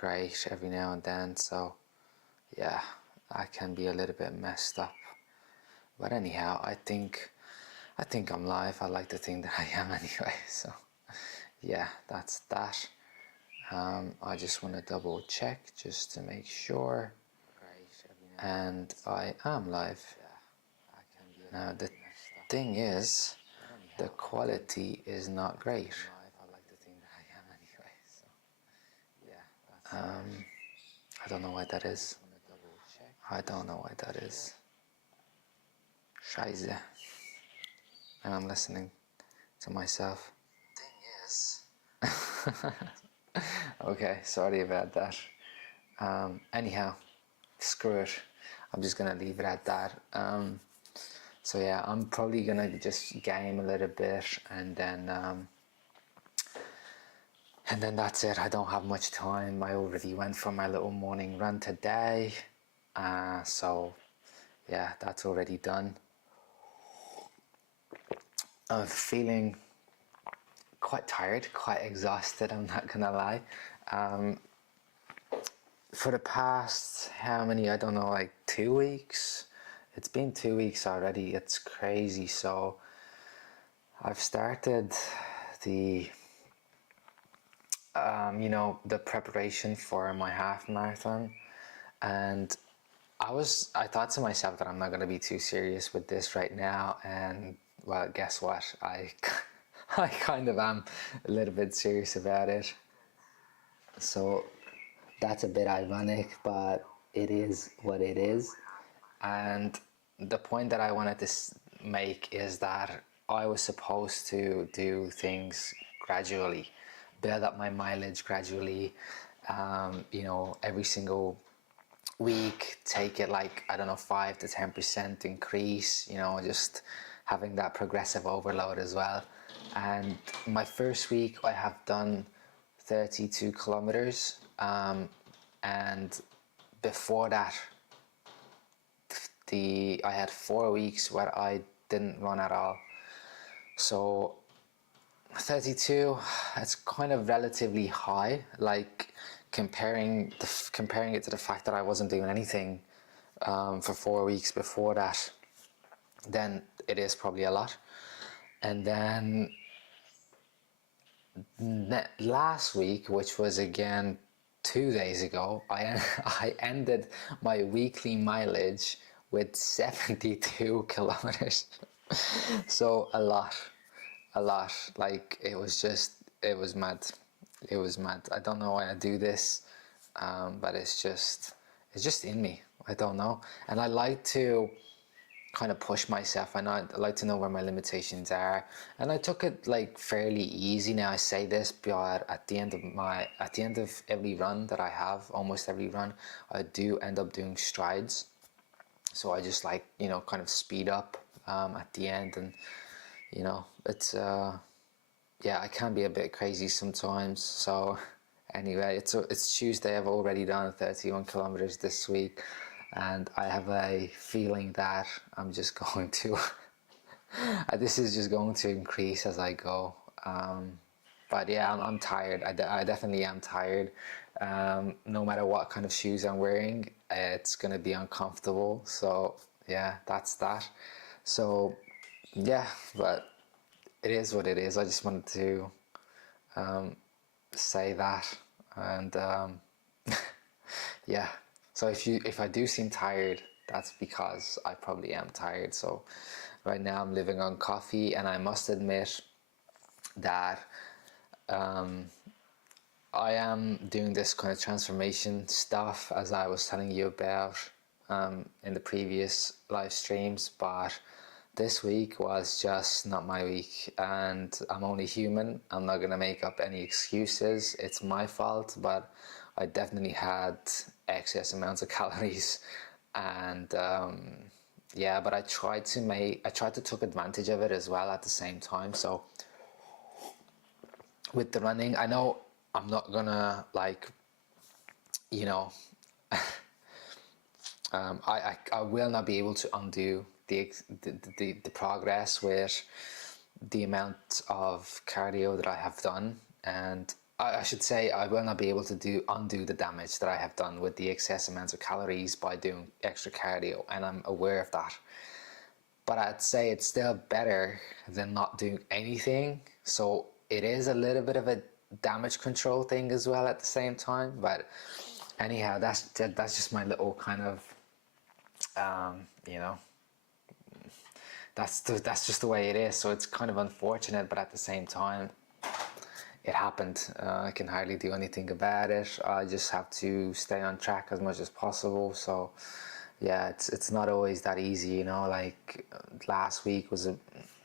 great every now and then, so yeah, I can be a little bit messed up. But anyhow, I think I'm live. I like to think that I am anyway. So yeah, that's that. I just want to double check just to make sure, and I am live. Now the thing is, the quality is not great. I don't know why that is. I don't know why that is. Scheiße. And I'm listening to myself. Okay, sorry about that. Anyhow, screw it. I'm just gonna leave it at that. So yeah, I'm probably gonna just game a little bit, and then that's it. I don't have much time. I already went for my little morning run today, so yeah, that's already done. I'm feeling quite tired, quite exhausted, I'm not gonna lie. For the past, how many, I don't know, like 2 weeks? It's been 2 weeks already, it's crazy. So I've started the the preparation for my half marathon, and I thought to myself that I'm not going to be too serious with this right now, and well, guess what, I kind of am a little bit serious about it. So that's a bit ironic, but it is what it is. And the point that I wanted to make is that I was supposed to do things gradually, build up my mileage gradually, every single week, take it like, I don't know, 5 to 10% increase, just having that progressive overload as well. And my first week I have done 32 kilometers, and before that I had 4 weeks where I didn't run at all. So 32, it's kind of relatively high, like comparing it to the fact that I wasn't doing anything for 4 weeks before that, then it is probably a lot. And then last week, which was again 2 days ago, I ended my weekly mileage with 72 kilometers. So a lot. Like it was mad. It was mad. I don't know why I do this, but it's just in me. I don't know, and I like to kind of push myself. I like to know where my limitations are, and I took it like fairly easy. Now I say this, but at the end of every run that I have, almost every run, I do end up doing strides. So I just like kind of speed up at the end, and it's I can be a bit crazy sometimes. So anyway, it's Tuesday. I've already done 31 kilometers this week, and I have a feeling that I'm just going to this is just going to increase as I go. But yeah, I'm tired. I definitely am tired. No matter what kind of shoes I'm wearing, it's going to be uncomfortable. So yeah, that's that. So yeah, but it is what it is. I just wanted to say that, and yeah. So if I do seem tired, that's because I probably am tired. So right now I'm living on coffee, and I must admit that I am doing this kind of transformation stuff, as I was telling you about in the previous live streams, but this week was just not my week, and I'm only human. I'm not going to make up any excuses. It's my fault, but I definitely had excess amounts of calories, and but I tried to take advantage of it as well at the same time. So with the running, I know I'm not gonna I will not be able to undo the progress with the amount of cardio that I have done, and I should say I will not be able to undo the damage that I have done with the excess amounts of calories by doing extra cardio, and I'm aware of that. But I'd say it's still better than not doing anything. So it is a little bit of a damage control thing as well at the same time. But anyhow, that's just my little kind of, you know, that's just the way it is. So it's kind of unfortunate, but at the same time, it happened. I can hardly do anything about it. I just have to stay on track as much as possible. So yeah, it's not always that easy, you know. Like last week was a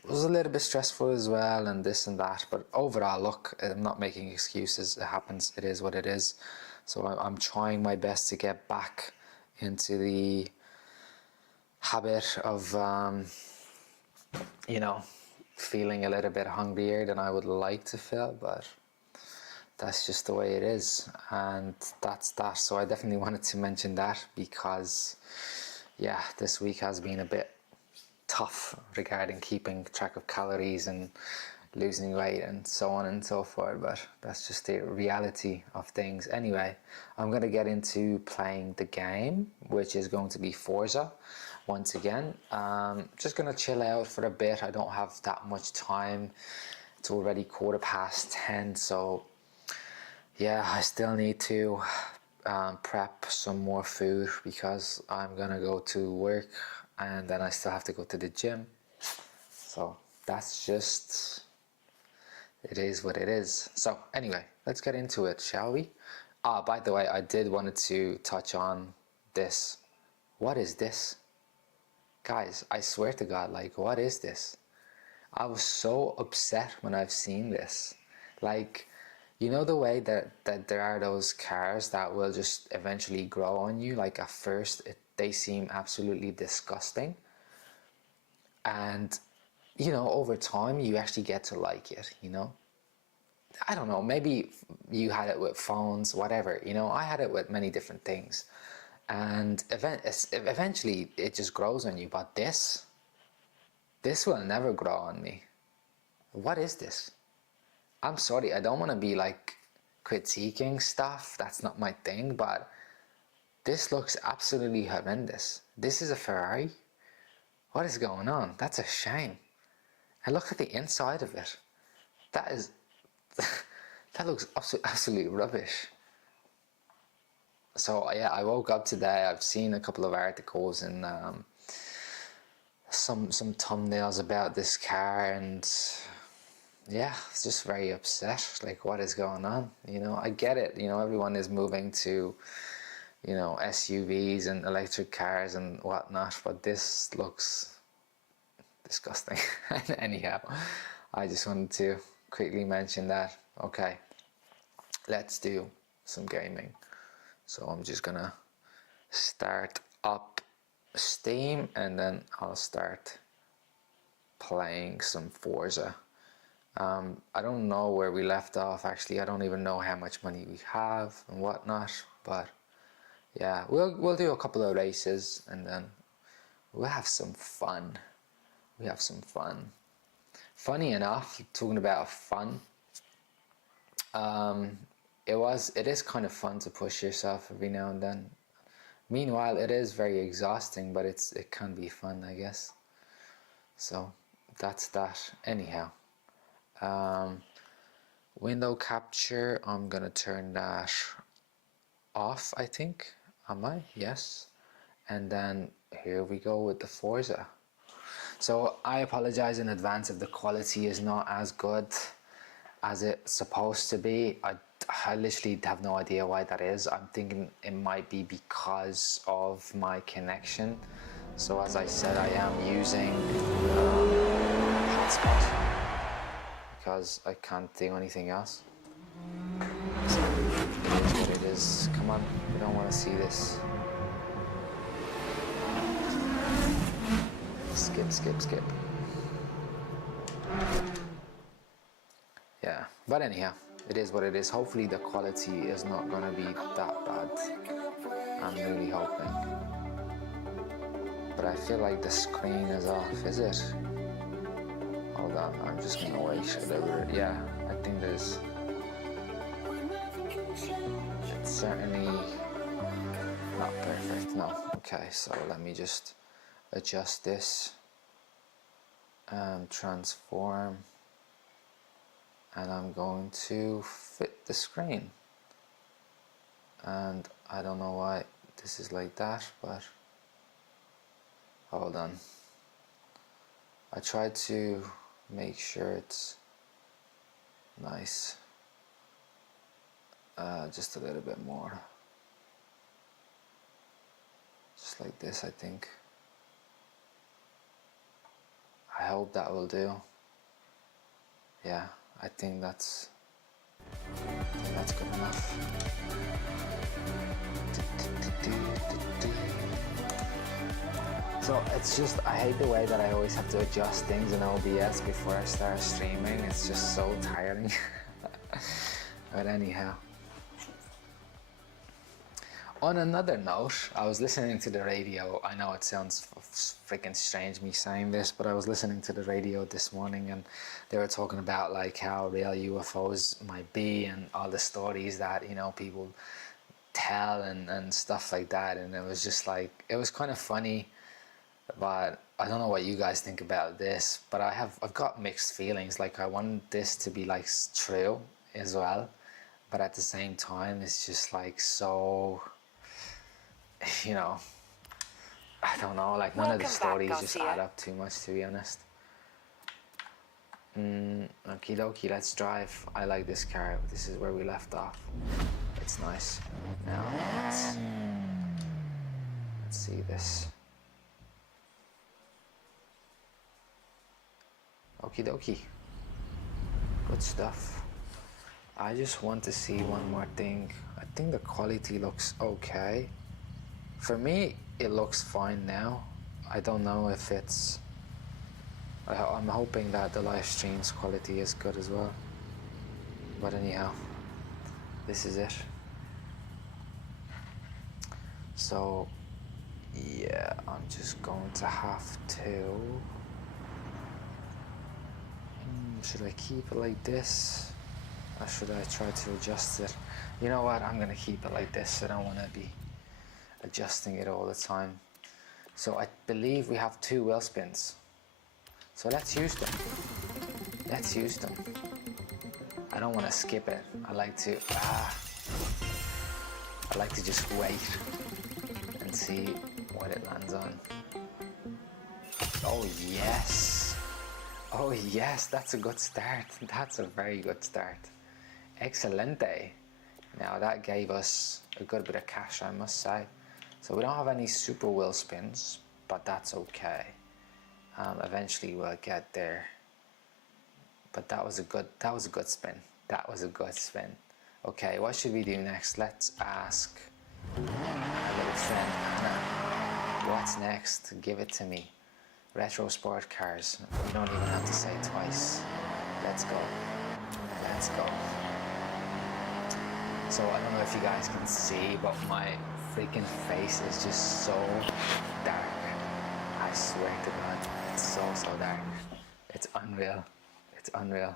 little bit stressful as well, and this and that. But overall, look, I'm not making excuses. It happens. It is what it is. So I'm trying my best to get back into the habit of, you know, feeling a little bit hungrier than I would like to feel, but that's just the way it is, and that's that. So I definitely wanted to mention that because, yeah, this week has been a bit tough regarding keeping track of calories and losing weight and so on and so forth, but that's just the reality of things. Anyway, I'm going to get into playing the game, which is going to be Forza once again. Just going to chill out for a bit. I don't have that much time. It's already 10:15, so yeah, I still need to prep some more food because I'm gonna go to work and then I still have to go to the gym. So that's just, it is what it is. So anyway, let's get into it, shall we? By the way, I did wanted to touch on this. What is this? Guys, I swear to God, like, what is this? I was so upset when I've seen this. Like, you know the way that there are those cars that will just eventually grow on you? Like at first, they seem absolutely disgusting. And, you know, over time, you actually get to like it, you know? I don't know, maybe you had it with phones, whatever, you know? I had it with many different things. And eventually, it just grows on you. But this will never grow on me. What is this? I'm sorry, I don't want to be like critiquing stuff. That's not my thing, but this looks absolutely horrendous. This is a Ferrari? What is going on? That's a shame. And look at the inside of it. That is, that looks absolutely rubbish. So yeah, I woke up today, I've seen a couple of articles and some thumbnails about this car, and yeah, it's just very upset. Like, what is going on? You know, I get it. You know, everyone is moving to, you know, SUVs and electric cars and whatnot, but this looks disgusting. Anyhow, I just wanted to quickly mention that. Okay, let's do some gaming. So I'm just gonna start up Steam and then I'll start playing some Forza. I don't know where we left off actually. I don't even know how much money we have and whatnot, but yeah, we'll do a couple of races and then we'll have some fun. We have some fun. Funny enough, talking about fun, it is kind of fun to push yourself every now and then. Meanwhile, it is very exhausting, but it can be fun, I guess. So that's that. Anyhow, window capture, I'm gonna turn that off, I think. Am I? Yes. And then here we go with the Forza. So I apologize in advance if the quality is not as good as it's supposed to be. I literally have no idea why that is. I'm thinking it might be because of my connection. So as I said, I am using hotspot because I can't do anything else. So it is what it is. Come on, we don't want to see this. Skip. Yeah, but anyhow, it is what it is. Hopefully the quality is not gonna be that bad. I'm really hoping. But I feel like the screen is off, is it? Hold on, I'm just gonna wait a little bit. Yeah, I think there's... certainly not perfect, no. Okay, so let me just adjust this and transform, and I'm going to fit the screen. And I don't know why this is like that, but hold on. I tried to make sure it's nice. Just a little bit more. Just like this, I think. I hope that will do. Yeah, I think that's good enough. So it's just, I hate the way that I always have to adjust things in OBS before I start streaming. It's just so tiring. But anyhow. On another note, I was listening to the radio. I know it sounds freaking strange me saying this, but I was listening to the radio this morning, and they were talking about like how real UFOs might be and all the stories that, you know, people tell and stuff like that. And it was just like, it was kind of funny, but I don't know what you guys think about this, but I've got mixed feelings. Like, I want this to be like true as well, but at the same time it's just like, so, you know, I don't know, like none of the stories just add up too much, to be honest. Okie dokie, let's drive. I like this car. This is where we left off. It's nice. Now let's see this. Okie dokie, good stuff. I just want to see one more thing. I think the quality looks okay. For me, it looks fine now. I don't know if it's... I'm hoping that the live stream's quality is good as well. But anyhow, this is it. So, yeah, I'm just going to have to... should I keep it like this? Or should I try to adjust it? You know what, I'm gonna keep it like this. I don't want to be adjusting it all the time. So I believe we have 2 wheel spins. So let's use them. Let's use them. I don't want to skip it. I like to just wait and see what it lands on. Oh yes. Oh yes, that's a good start. That's a very good start. Excelente. Now that gave us a good bit of cash, I must say. So we don't have any super wheel spins, but that's okay. Eventually we'll get there. But that was a good spin. That was a good spin. Okay, what should we do next? Let's ask our little friend Anna. What's next? Give it to me. Retro sport cars. We don't even have to say it twice. Let's go. Let's go. So I don't know if you guys can see, but my freaking face is just so dark. I swear to God, it's so dark. It's unreal. It's unreal.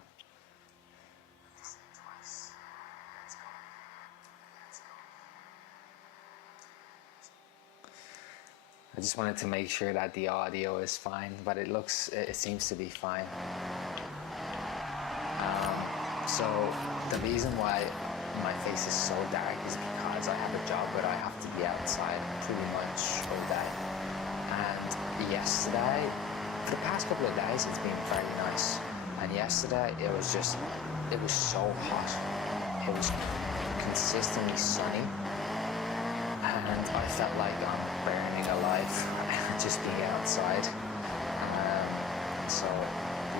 I just wanted to make sure that the audio is fine, but it seems to be fine. So the reason why my face is so dark is because I have a job where I have to be outside pretty much all day. And yesterday, for the past couple of days, it's been very nice. And yesterday, it was so hot. It was consistently sunny. And I felt like I'm burning alive just being outside. So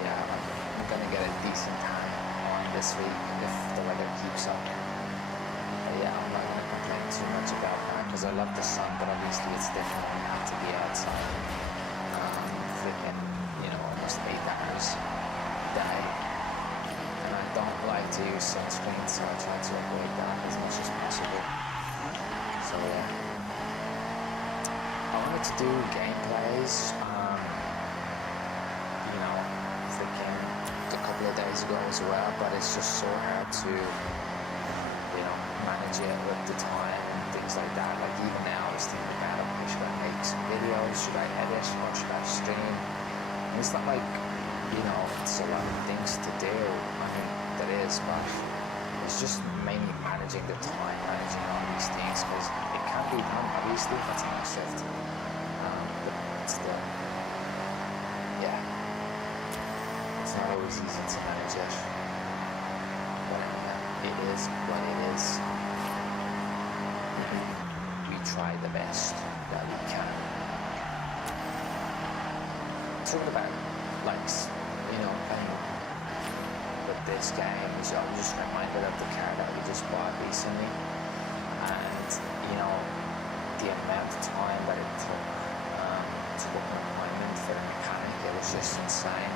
yeah, I'm gonna get a decent tan on this week if the weather keeps up. But yeah, I'm not gonna complain too much about that because I love the sun, but obviously it's different when you have to be outside. Freaking, almost 8 hours a day. And I don't like to use sunscreen, so I try to avoid that as much as possible. So yeah, I wanted to do gameplays, freaking a couple of days ago as well, but it's just so hard to, manage it with the time and things like that. Like even now I was thinking about, okay, should I make some videos, should I edit, or should I stream? And it's not like, you know, it's a lot of things to do. I mean, that is, but it's just mainly managing the time, managing all these things, because it can be done, obviously, if it's on a shift. But it's still, yeah, it's not always easy to manage it. But it is what it is. We try the best that we can. Talking about likes, you know, playing with this game, so I'm just reminded of the car that we just bought recently, and you know, the amount of time that it took to book an appointment for the mechanic, it was just insane.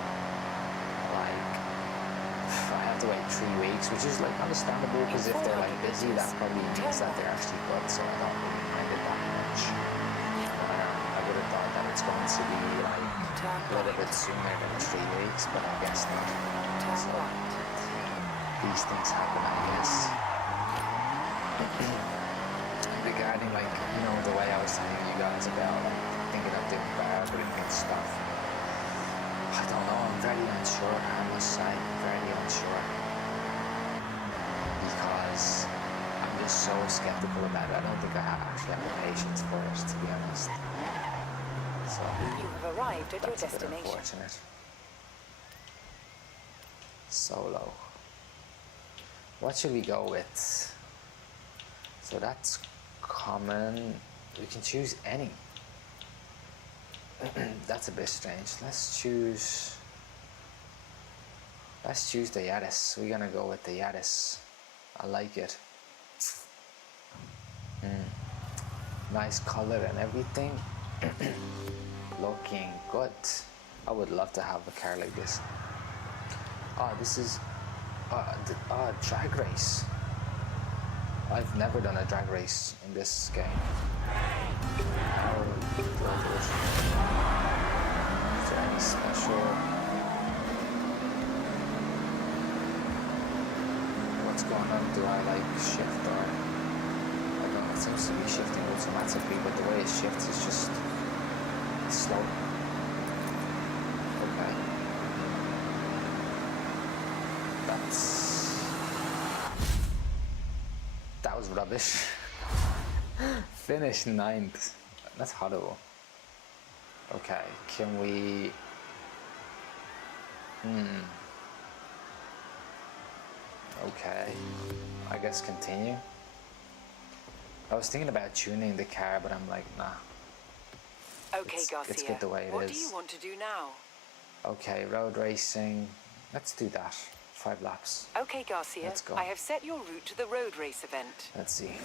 Like, I had to wait 3 weeks, which is like understandable, because if they're like busy, that probably means that they're actually good, so I don't really mind it that much. I would have thought that it's going to be like a little bit sooner than 3 weeks, but I guess not. So these things happen, I guess. Regarding, like, you know, the way I was telling you guys about like thinking of doing barbering and stuff, I don't know, I'm very unsure, I must say, very unsure, because I'm just so skeptical about it. I don't think I actually have the patience for it, to be honest. So You have arrived at your that's a bit destination. unfortunate. Solo. What should we go with? So that's common. We can choose any. That's a bit strange. Let's choose the Yaris. We're gonna go with the Yaris. I like it. Nice color and everything. Looking good. I would love to have a car like this. Oh, this is drag race. I've never done a drag race in this game. Is there any special? What's going on? Do I like shift or? I don't know, it seems to be shifting automatically, but the way it shifts is just slow. Okay. That was rubbish. Finish 9th. That's horrible. Okay, can we... Okay, I guess continue. I was thinking about tuning the car, but I'm like, nah. Okay, Garcia. It's good the way it what is. do you want to do now? Okay, road racing. Let's do that. 5 laps. Okay, Garcia. Let's go. I have set your route to the road race event. Let's see.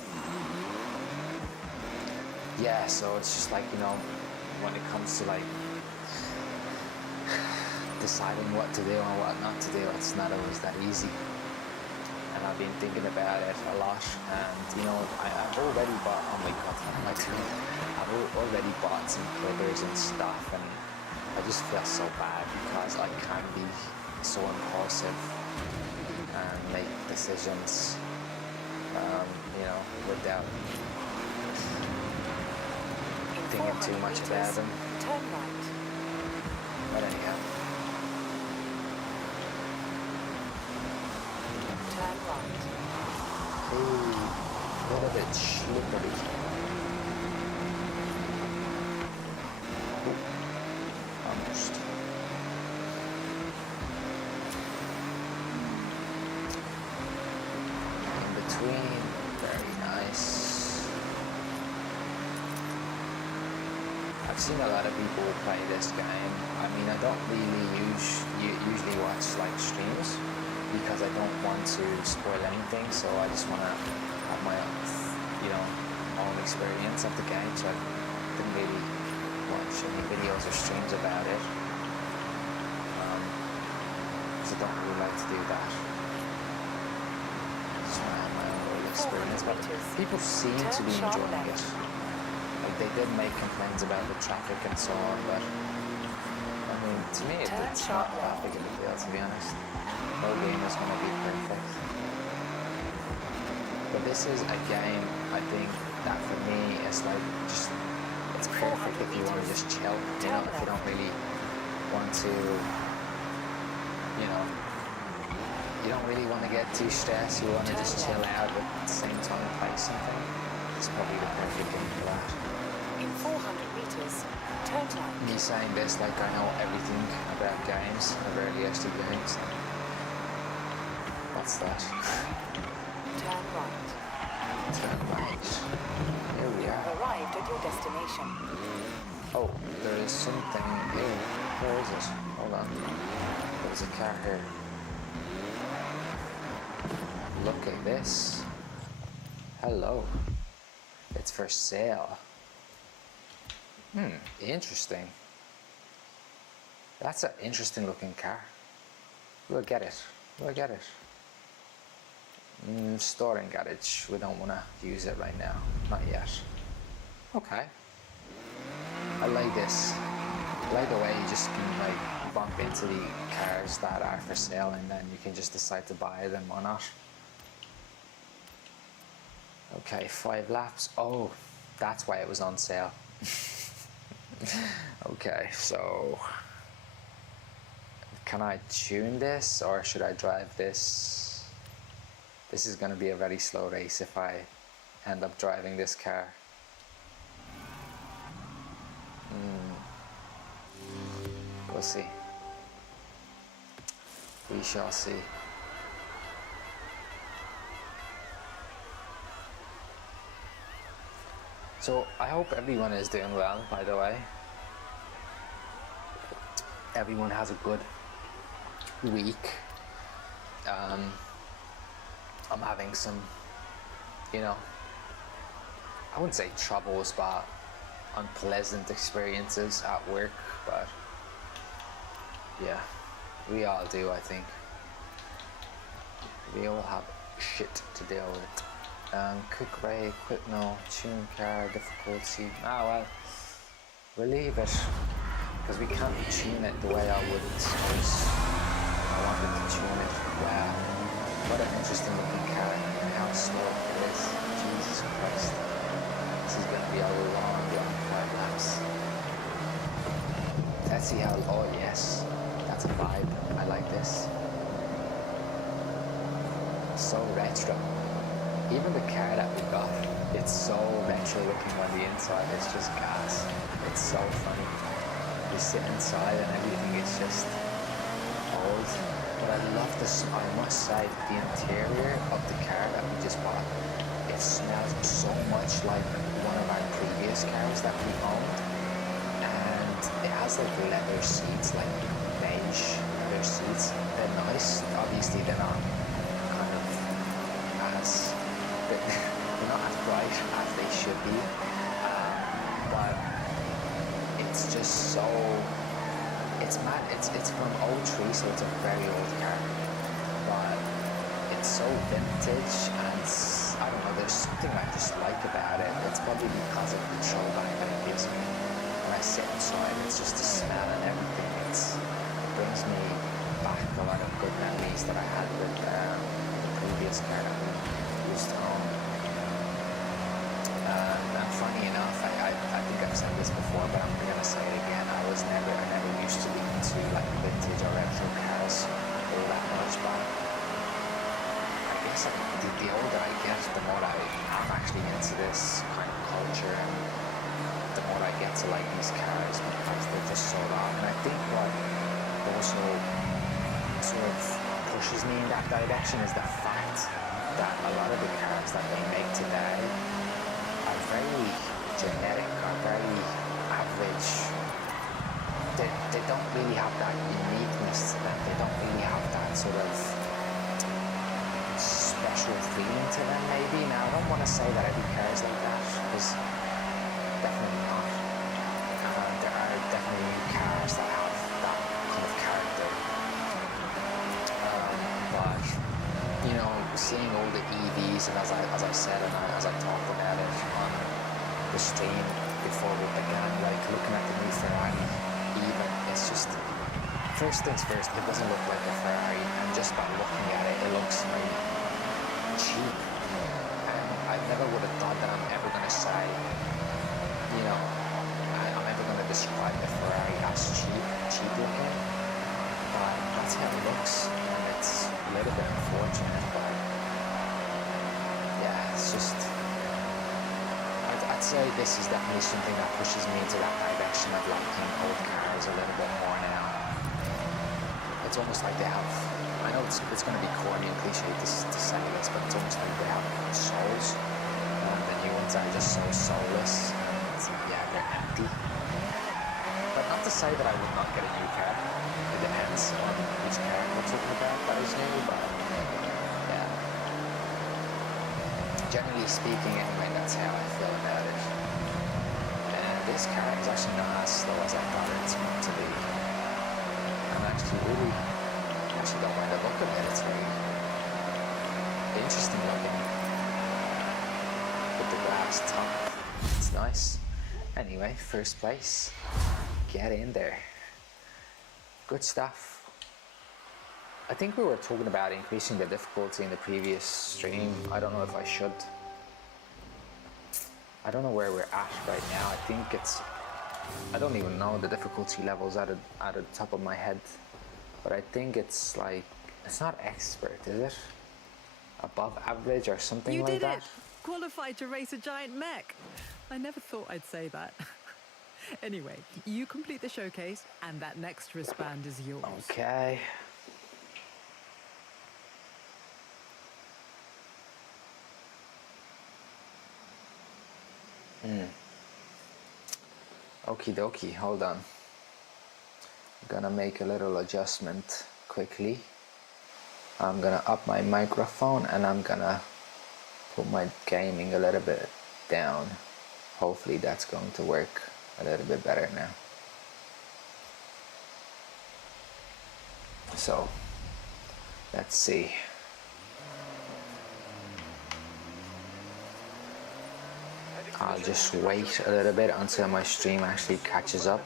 Yeah, so it's just like, you know, when it comes to like deciding what to do and what not to do, it's not always that easy. And I've been thinking about it a lot, and you know, I've already bought, oh my god, what am I doing? I've already bought some clippers and stuff, and I just feel so bad because I can be so impulsive and make decisions, you know, without thinking too much about them. Turn right. But anyhow. Turn right. Ooh, a little bit slippery. Ooh, almost. In between, very nice. I've seen a lot of people play this game. I mean, I don't really usually watch like streams, because I don't want to spoil anything, so I just want to have my own, you know, own experience of the game, so I didn't really watch any videos or streams about it, because I don't really like to do that. I just want to have my own little experience, but people seem to be enjoying it. Like, they did make complaints about the traffic and so on, but I mean, to me it's not that big of a deal, to be honest. No game is going to be perfect. But But this is a game, I think, that for me is like just, it's perfect if you want to just chill, you know, if you don't really want to, you know, you don't really want to get too stressed, you want to just chill out but at the same time play something. It's probably the perfect game for that. In 400 meters, turn left. Me saying this like I know everything about games, I rarely actually games. What's that? Turn right. Turn right. Here we are. Arrived at your destination. Oh, there is something here. Where is it? Hold on. There's a car here. Look at this. Hello. It's for sale. Interesting. That's an interesting looking car. We'll get it. We'll get it. Storing garage. We don't want to use it right now. Not yet. Okay. I like this. I like the way you just can like bump into the cars that are for sale and then you can just decide to buy them or not. Okay, 5 laps. Oh, that's why it was on sale. Okay, so can I tune this or should I drive this? This is going to be a very slow race if I end up driving this car. We'll see. We shall see. So I hope everyone is doing well, by the way. Everyone has a good week. I'm having some, you know, I wouldn't say troubles, but unpleasant experiences at work, but yeah, we all do, I think. We all have shit to deal with. Quick brake, quick no, tune car, difficulty. Ah well, we'll leave it, because we can't tune it the way I would suppose I wanted to tune it. Wow, what an interesting looking car and how slow it is. Jesus Christ. This is going to be a long 5 laps. Let's see how, oh yes, that's a vibe. I like this. So retro. Even the car that we got, it's so retro looking on the inside, it's just gas. It's so funny. You sit inside and everything is just old. But I love this, I must say, the interior of the car that we just bought, it smells so much like one of our previous cars that we owned. And it has like leather seats, like beige leather seats. They're nice. Obviously they're not kind of as, they're not as bright as they should be, but it's just so, it's mad, it's from '03, so it's a very old car, but it's so vintage, and I don't know, there's something I just like about it. It's probably because of the throwback that it gives me. When I sit inside, it's just the smell and everything, it brings me back a lot of good memories that I had with the previous car that we used to own. And funny enough, I think I've said this before, but I'm gonna say it again. I never used to be into like vintage or retro cars all that much, but I guess the older I get, the more I'm actually into this kind of culture, and the more I get to like these cars because they're just so raw. And I think what also sort of pushes me in that direction is the fact that a lot of the cars that they make today are very generic, are very average. They don't really have that uniqueness to them. They don't really have that sort of special feeling to them, maybe. Now, I don't want to say that every car is like that, because definitely not. There are definitely cars that have that kind of character. But you know, seeing all the EVs, and as I said, and as I talked about it on the stream before we began, like looking at the new Ferrari, even, it's just, first things first, it doesn't look like a Ferrari, and just by looking at it, it looks very cheap. And never would have thought that I'm ever going to say, you know, I'm ever going to describe the Ferrari as cheap looking. But that's how it looks, and it's a little bit unfortunate, but yeah, it's just, I'd say this is definitely something that pushes me into that direction of liking old cars a little bit more now. It's almost like they have, I know it's going to be corny and cliche to say this, but it's almost like they have souls. The new ones are just so soulless, and yeah, they're empty. But not to say that I would not get a new car. It depends on which car we're talking about that is new, but yeah. Generally speaking, anyway, that's how I feel about it. And this car is actually not as slow as I thought it's going to be. I'm actually don't mind the look of it. It's very interesting looking. With the glass top, it's nice. Anyway, first place. Get in there. Good stuff. I think we were talking about increasing the difficulty in the previous stream. I don't know if I should. I don't know where we're at right now. I think it's, I don't even know the difficulty levels out of the top of my head. But I think it's like, it's not expert, is it? Above average or something like that? You did it! Qualified to race a giant mech. I never thought I'd say that. Anyway, you complete the showcase, and that next wristband is yours. Okay. Okie dokie, hold on. I'm gonna make a little adjustment quickly. I'm gonna up my microphone and I'm gonna put my gaming a little bit down. Hopefully that's going to work a little bit better now. So, let's see. I'll just wait a little bit until my stream actually catches up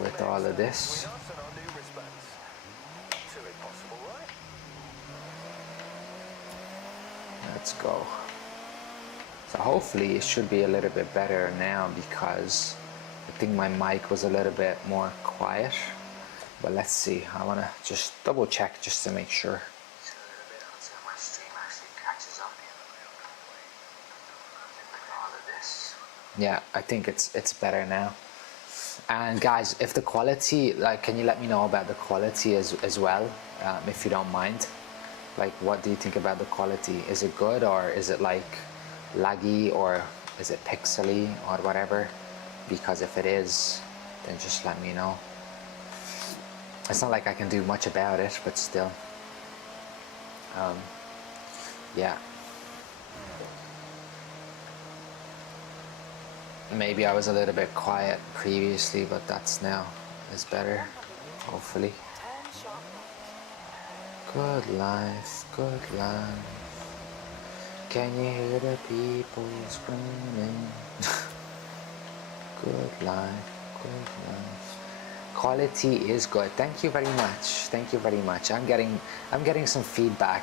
with all of this. Let's go. So hopefully it should be a little bit better now, because I think my mic was a little bit more quiet. But let's see. I want to just double check just to make sure. Yeah, I think it's better now. And guys, if the quality, like, can you let me know about the quality as well, if you don't mind? Like, what do you think about the quality? Is it good, or is it like laggy, or is it pixely or whatever? Because if it is, then just let me know. It's not like I can do much about it, but still. Yeah. Maybe I was a little bit quiet previously, but that's now is better, hopefully. Turn sharp right. Good life, good life. Can you hear the people screaming? Good life, good life. Quality is good. Thank you very much. Thank you very much. I'm getting some feedback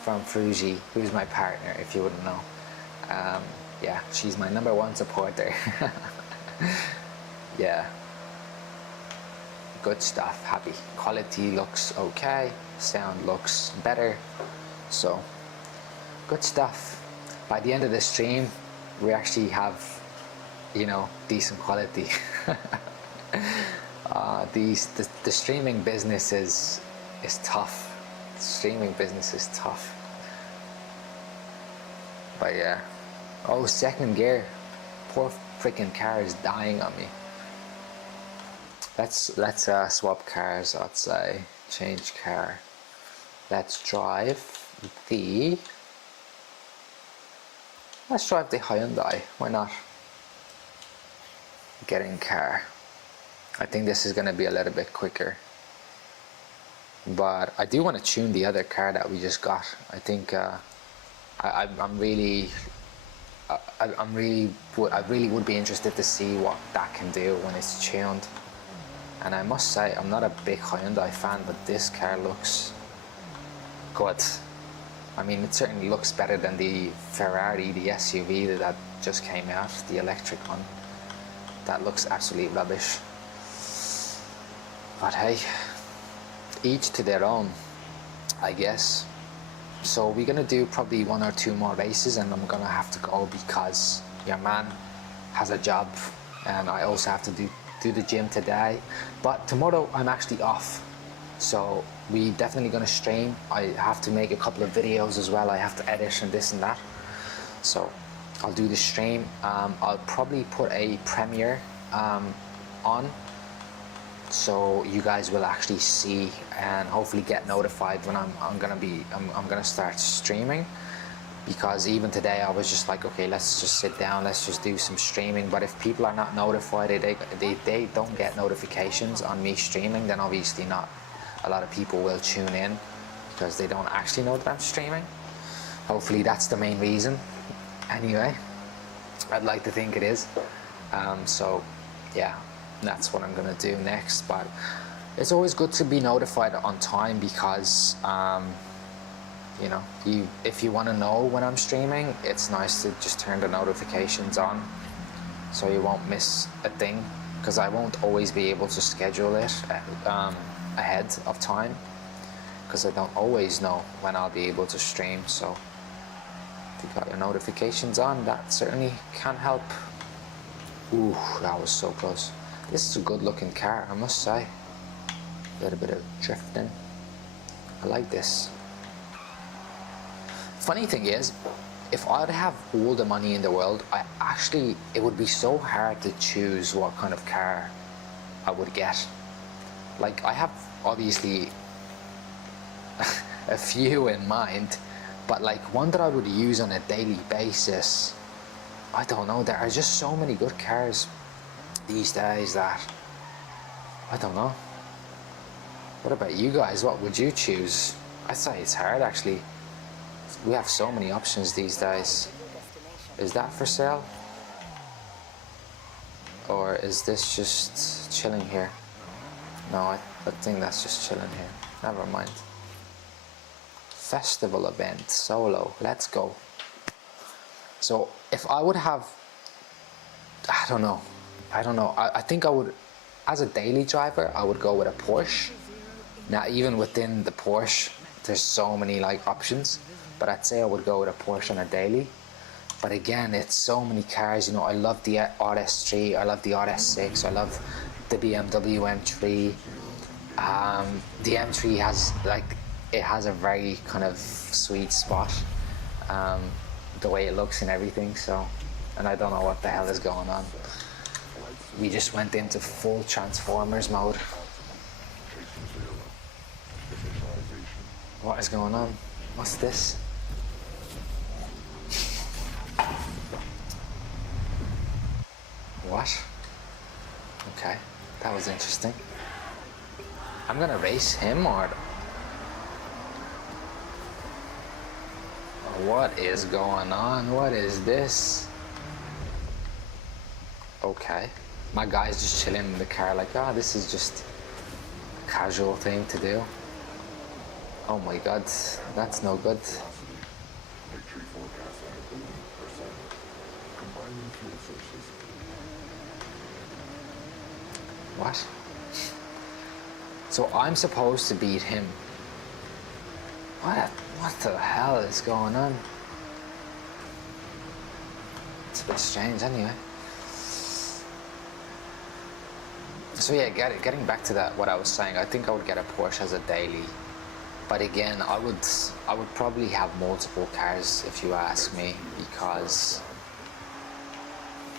from Fruji, who's my partner, if you wouldn't know. Yeah, she's my #1 supporter. Yeah. Good stuff, happy. Quality looks okay, sound looks better. So, good stuff. By the end of the stream, we actually have, you know, decent quality. The streaming business is tough. The streaming business is tough. But yeah. Oh, second gear. Poor freaking car is dying on me. Let's swap cars, I'd say. Change car. Let's drive the Hyundai. Why not? Getting car. I think this is gonna be a little bit quicker. But I do want to tune the other car that we just got. I think I really would be interested to see what that can do when it's tuned. And I must say, I'm not a big Hyundai fan, but this car looks good. I mean, it certainly looks better than the Ferrari, the SUV that just came out, the electric one. That looks absolutely rubbish. But hey, each to their own, I guess. So we're gonna do probably 1 or 2 more races, and I'm gonna have to go because your man has a job, and I also have to do the gym today. But tomorrow I'm actually off, so we definitely gonna stream. I have to make a couple of videos as well. I have to edit and this and that. So I'll do the stream. I'll probably put a premiere on, so you guys will actually see and hopefully get notified when I'm gonna start streaming. Because even today I was just like, okay, let's just sit down, let's just do some streaming. But if people are not notified, they don't get notifications on me streaming, then obviously not a lot of people will tune in because they don't actually know that I'm streaming. Hopefully that's the main reason. Anyway, I'd like to think it is. So yeah, that's what I'm gonna do next. But it's always good to be notified on time because you know, if you want to know when I'm streaming, it's nice to just turn the notifications on so you won't miss a thing, because I won't always be able to schedule it ahead of time, because I don't always know when I'll be able to stream. So if you got your notifications on, that certainly can help. Ooh, that was so close. This is a good looking car, I must say. A little bit of drifting. I like this. Funny thing is, if I'd have all the money in the world, it would be so hard to choose what kind of car I would get. Like, I have obviously a few in mind, but like one that I would use on a daily basis, I don't know. There are just so many good cars these days that I don't know. What about you guys? What would you choose? I'd say it's hard actually. We have so many options these days. Is that for sale? Or is this just chilling here? No, I think that's just chilling here. Never mind. Festival event, solo, let's go. So if I would have, I don't know. I think I would, as a daily driver, I would go with a Porsche. Now even within the Porsche, there's so many like options. But I'd say I would go with a Porsche on a daily. But again, it's so many cars, you know. I love the RS3, I love the RS6, I love the BMW M3. The M3 has it has a very kind of sweet spot, the way it looks and everything. So, and I don't know what the hell is going on. We just went into full Transformers mode. What is going on? What's this? What? Okay, that was interesting. I'm gonna race him, or what is going on? What is this? Okay, my guy's just chilling in the car like, ah, this is just a casual thing to do. Oh my god, that's no good. What? So I'm supposed to beat him. What the hell is going on? It's a bit strange anyway. So yeah, getting back to that, what I was saying, I think I would get a Porsche as a daily. But again, I would probably have multiple cars if you ask me, because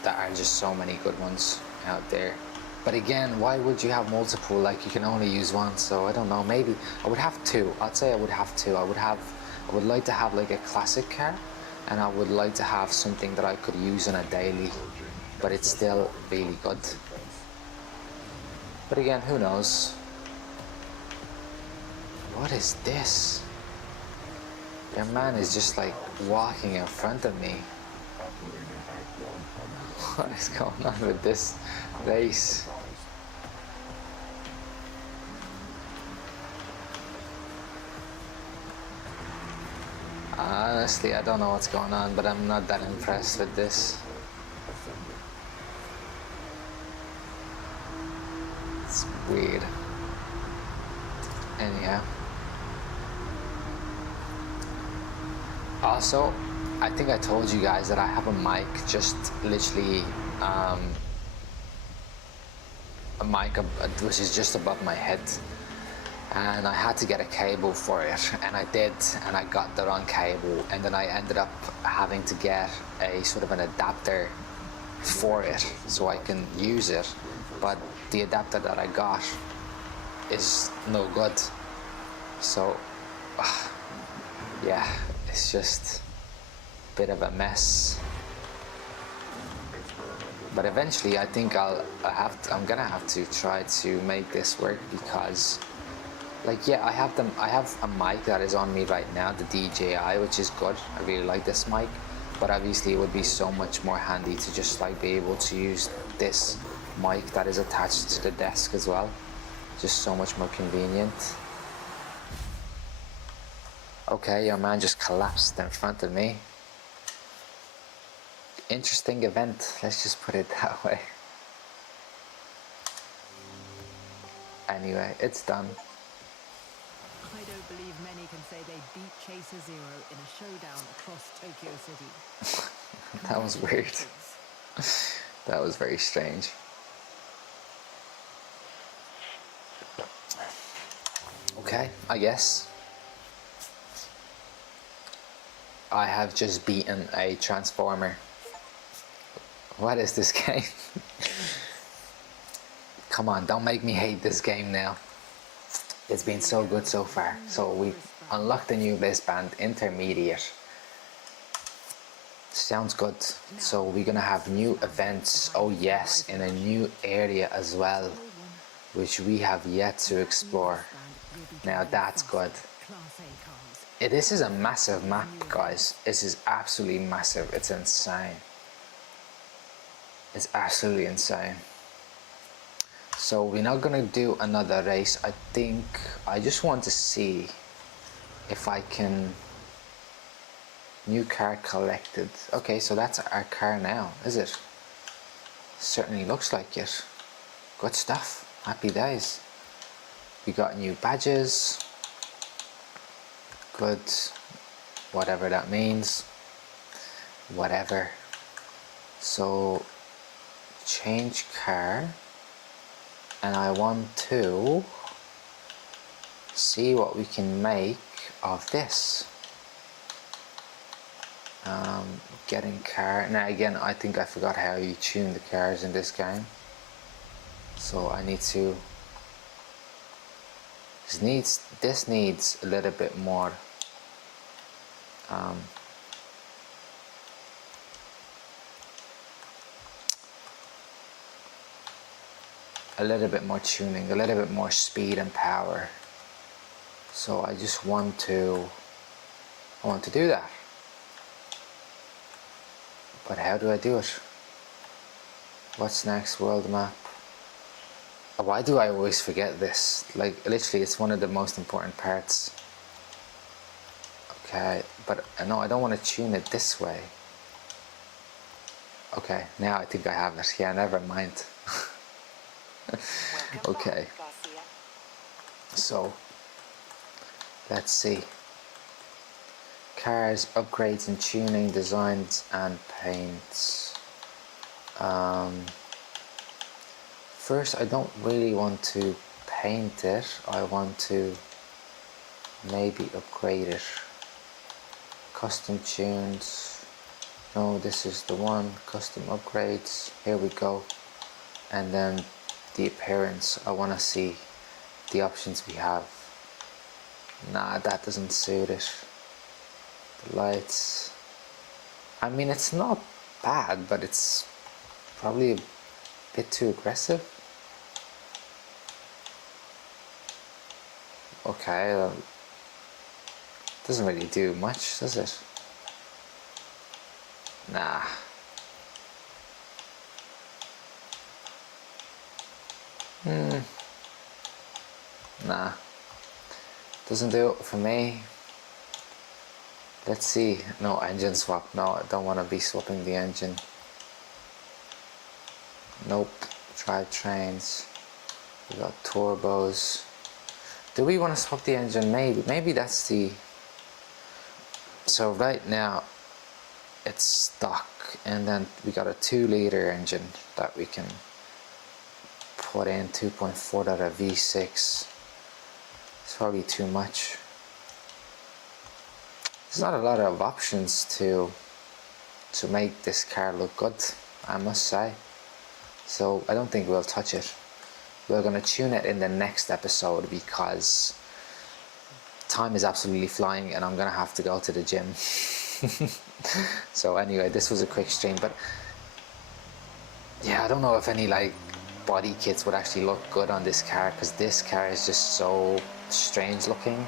there are just so many good ones out there. But again, why would you have multiple? Like, you can only use one, so I don't know. Maybe I would have two. I'd say I would have two. I would like to have like a classic car, and I would like to have something that I could use on a daily, but it's still really good. But again, who knows? What is this? Your man is just like walking in front of me. What is going on with this race? honestly, I don't know what's going on, but I'm not that impressed with this. It's weird. Anyhow. Also, I think I told you guys that I have a mic just literally a mic which is just above my head, and I had to get a cable for it, and I did, and I got the wrong cable, and then I ended up having to get a sort of an adapter for it so I can use it, but the adapter that I got is no good. So yeah, it's just a bit of a mess. But eventually I think I'm gonna have to try to make this work, because like, yeah, I have a mic that is on me right now, the DJI, which is good. I really like this mic, but obviously it would be so much more handy to just like be able to use this mic that is attached to the desk as well. Just so much more convenient. Okay, your man just collapsed in front of me. Interesting event, let's just put it that way. Anyway, it's done. I don't believe many can say they beat Chaser Zero in a showdown across Tokyo City. That was weird. That was very strange. Okay, I guess I have just beaten a Transformer. What is this game? Come on, don't make me hate this game now. It's been so good so far. So we unlocked the new wristband, Intermediate. Sounds good. So we're gonna have new events, oh yes, in a new area as well, which we have yet to explore. Now that's good. This is a massive map, guys. This is absolutely massive. It's insane. It's absolutely insane. So we're not gonna do another race. I think I just want to see if I can. New car collected. Okay, so that's our car now, is it? Certainly looks like it. Good stuff. Happy days. We got new badges. Good. Whatever that means. Whatever. So change car, and I want to see what we can make of this. Getting car. Now again, I think I forgot how you tune the cars in this game, so I need to. This needs a little bit more. A little bit more tuning, a little bit more speed and power. So I just want to do that. But how do I do it? What's next? World map. Why do I always forget this? Like, literally, it's one of the most important parts. Okay, but no, I don't want to tune it this way. Okay, now I think I have it. Yeah, never mind. Okay. So, let's see. Cars, upgrades and tuning, designs and paints. First, I don't really want to paint it. I want to maybe upgrade it. Custom tunes. No, this is the one. Custom upgrades. Here we go. And then the appearance. I want to see the options we have. Nah, that doesn't suit it. The lights. I mean, it's not bad, but it's probably a bit too aggressive. Okay, doesn't really do much, does it? Nah. Nah. Doesn't do it for me. Let's see. No engine swap. No, I don't want to be swapping the engine. Nope. Drivetrains. We got turbos. Do we want to swap the engine? Maybe that's the... So right now it's stock, and then we got a 2-liter engine that we can put in 2.4 that a V6. It's probably too much. There's not a lot of options to make this car look good, I must say. So I don't think we'll touch it. We're going to tune it in the next episode because time is absolutely flying and I'm going to have to go to the gym. So anyway, this was a quick stream, but yeah, I don't know if any like body kits would actually look good on this car, because this car is just so strange looking.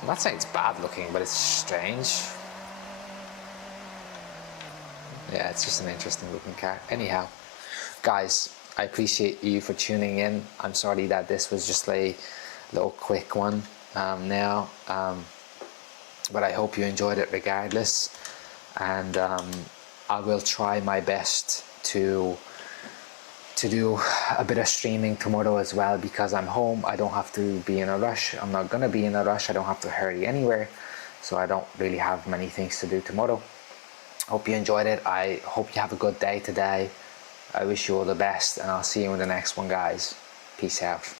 I'm not saying it's bad looking, but it's strange. Yeah, it's just an interesting looking car. Anyhow, guys, I appreciate you for tuning in. I'm sorry that this was just a little quick one but I hope you enjoyed it regardless, and I will try my best to do a bit of streaming tomorrow as well, because I'm home. I don't have to be in a rush. I'm not gonna be in a rush. I don't have to hurry anywhere, so I don't really have many things to do tomorrow. Hope you enjoyed it. I hope you have a good day today. I wish you all the best, and I'll see you in the next one, guys. Peace out.